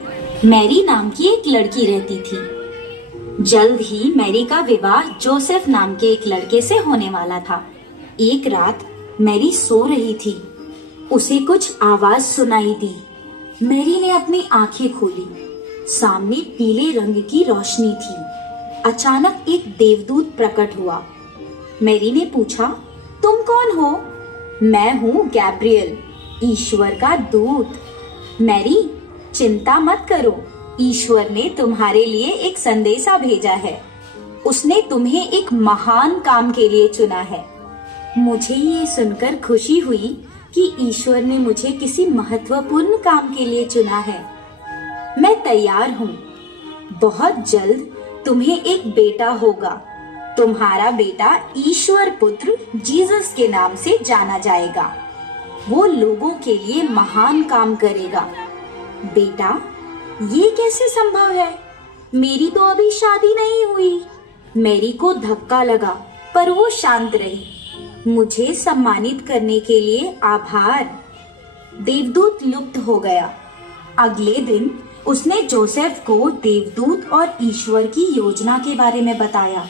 Mary नाम की एक लड़की रहती थी। जल्द ही मैरी का विवाह जोसेफ नाम के एक लड़के से होने वाला था। एक रात मैरी सो रही थी। उसे कुछ आवाज सुनाई दी। मैरी ने अपनी आंखें खोली। सामने पीले रंग की रोशनी थी। अचानक एक देवदूत प्रकट हुआ। मैरी ने पूछा, तुम कौन हो? मैं हूँ गैब्रियल, ईश्वर का दूत। मैरी, चिंता मत करो, ईश्वर ने तुम्हारे लिए एक संदेशा भेजा है। उसने तुम्हें एक महान काम के लिए चुना है। मुझे ये सुनकर खुशी हुई कि ईश्वर ने मुझे किसी महत्वपूर्ण काम के लिए चुना है। मैं तैयार हूँ। बहुत जल्द तुम्हें एक बेटा होगा। तुम्हारा बेटा ईश्वर पुत्र जीसस के नाम से जाना जाएगा। वो लोगों के लिए महान काम करेगा। बेटा, ये कैसे संभव है? मेरी तो अभी शादी नहीं हुई। मैरी को धक्का लगा, पर वो शांत रही। मुझे सम्मानित करने के लिए आभार। देवदूत लुप्त हो गया। अगले दिन उसने जोसेफ को देवदूत और ईश्वर की योजना के बारे में बताया।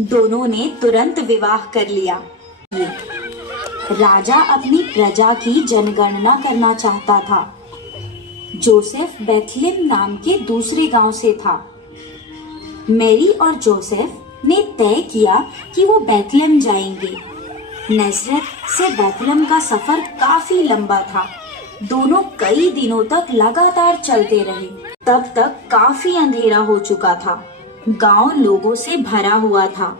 दोनों ने तुरंत विवाह कर लिया। राजा अपनी प्रजा की जनगणना करना चाहता था। जोसेफ बेथलेम नाम के दूसरे गांव से था। मैरी और जोसेफ ने तय किया कि वो बेथलेम जाएंगे। नज़रेत से बेथलेम का सफर काफी लंबा था। दोनों कई दिनों तक लगातार चलते रहे। तब तक काफी अंधेरा हो चुका था। गांव लोगों से भरा हुआ था।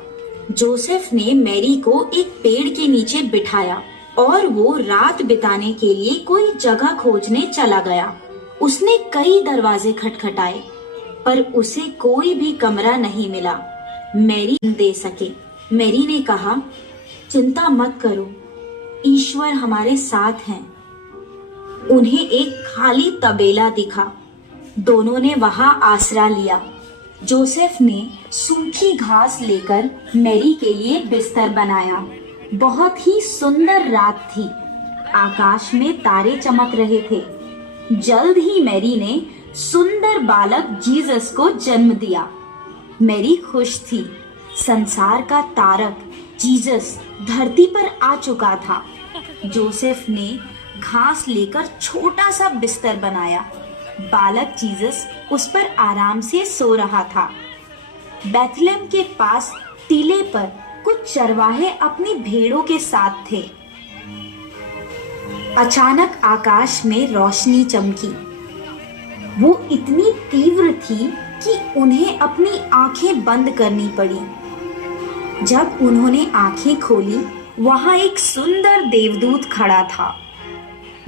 जोसेफ ने मैरी को एक पेड़ के नीचे बिठाया और वो रात बिताने के लिए कोई जगह खोजने चला गया। उसने कई दरवाजे खटखटाए, पर उसे कोई भी कमरा नहीं मिला। मैरी दे सके। मैरी ने कहा, चिंता मत करो, ईश्वर हमारे साथ हैं। उन्हें एक खाली तबेला दिखा। दोनों ने वहां आसरा लिया। जोसेफ ने सूखी घास लेकर मैरी के लिए बिस्तर बनाया। बहुत ही सुंदर रात थी। आकाश में तारे चमक रहे थे। जल्द ही मैरी ने सुंदर बालक जीसस को जन्म दिया। मैरी खुश थी। संसार का तारक जीसस धरती पर आ चुका था। जोसेफ ने घास लेकर छोटा सा बिस्तर बनाया। बालक जीसस उस पर आराम से सो रहा था। बेथलेम के पास टीले पर कुछ चरवाहे अपनी भेड़ों के साथ थे। अचानक आकाश में रोशनी चमकी। वो इतनी तीव्र थी कि उन्हें अपनी आंखें बंद करनी पड़ी। जब उन्होंने आंखें खोली, वहां एक सुंदर देवदूत खड़ा था।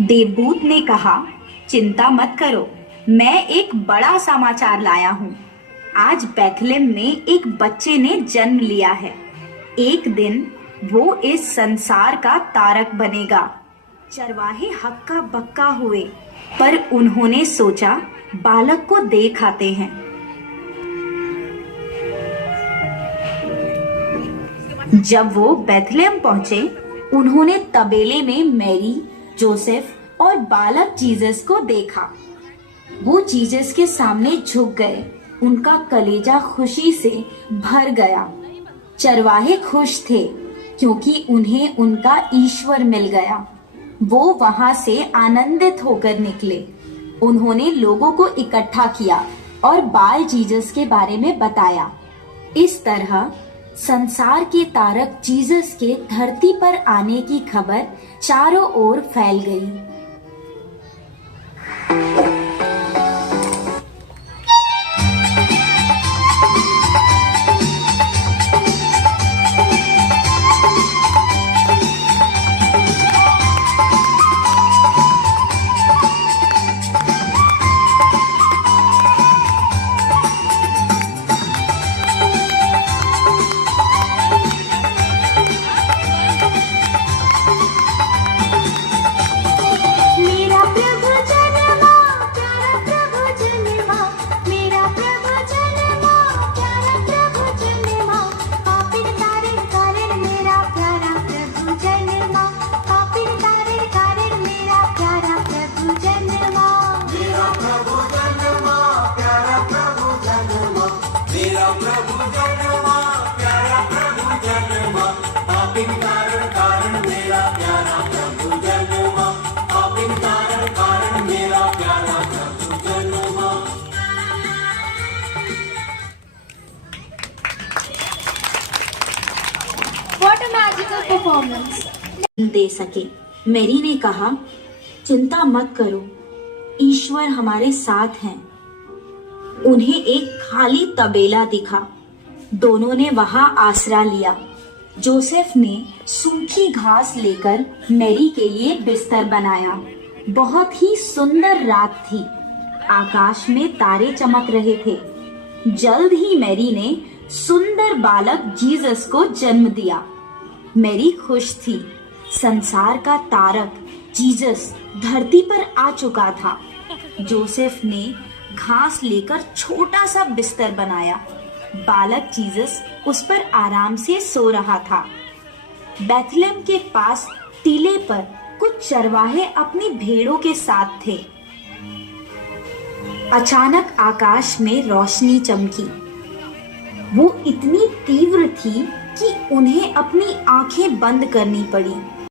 देवदूत ने कहा, चिंता मत करो, मैं एक बड़ा समाचार लाया हूँ। आज बेथलेम में एक बच्चे ने जन्म लिया है। एक दिन वो इस संसार का तारक बनेगा। चरवाहे हक्का बक्का हुए, पर उन्होंने सोचा बालक को देख आते हैं। जब वो बेथलेम पहुंचे, उन्होंने तबेले में मैरी, जोसेफ और बालक जीसस को देखा। वो जीसस के सामने झुक गए। उनका कलेजा खुशी से भर गया। चरवाहे खुश थे क्योंकि उन्हें उनका ईश्वर मिल गया। वो वहां से आनंदित होकर निकले। उन्होंने लोगों को इकट्ठा किया और बाल जीसस के बारे में बताया। इस तरह संसार के तारक जीसस के धरती पर आने की खबर चारों ओर फैल गई। परफॉर्मेंस दे सके। मैरी ने कहा, चिंता मत करो, ईश्वर हमारे साथ हैं। उन्हें एक खाली तबेला दिखा। दोनों ने वहां आसरा लिया। जोसेफ ने सूखी घास लेकर मैरी के लिए बिस्तर बनाया। बहुत ही सुंदर रात थी। आकाश में तारे चमक रहे थे। जल्द ही मैरी ने सुंदर बालक जीसस को जन्म दिया। मैरी खुश थी। संसार का तारक जीसस धरती पर आ चुका था। जोसेफ ने घास लेकर छोटा सा बिस्तर बनाया। बालक जीसस उस पर आराम से सो रहा था। बैथलेम के पास टीले पर कुछ चरवाहे अपनी भेड़ों के साथ थे। अचानक आकाश में रोशनी चमकी। वो इतनी तीव्र थी कि उन्हें अपनी आंखें बंद करनी पड़ी।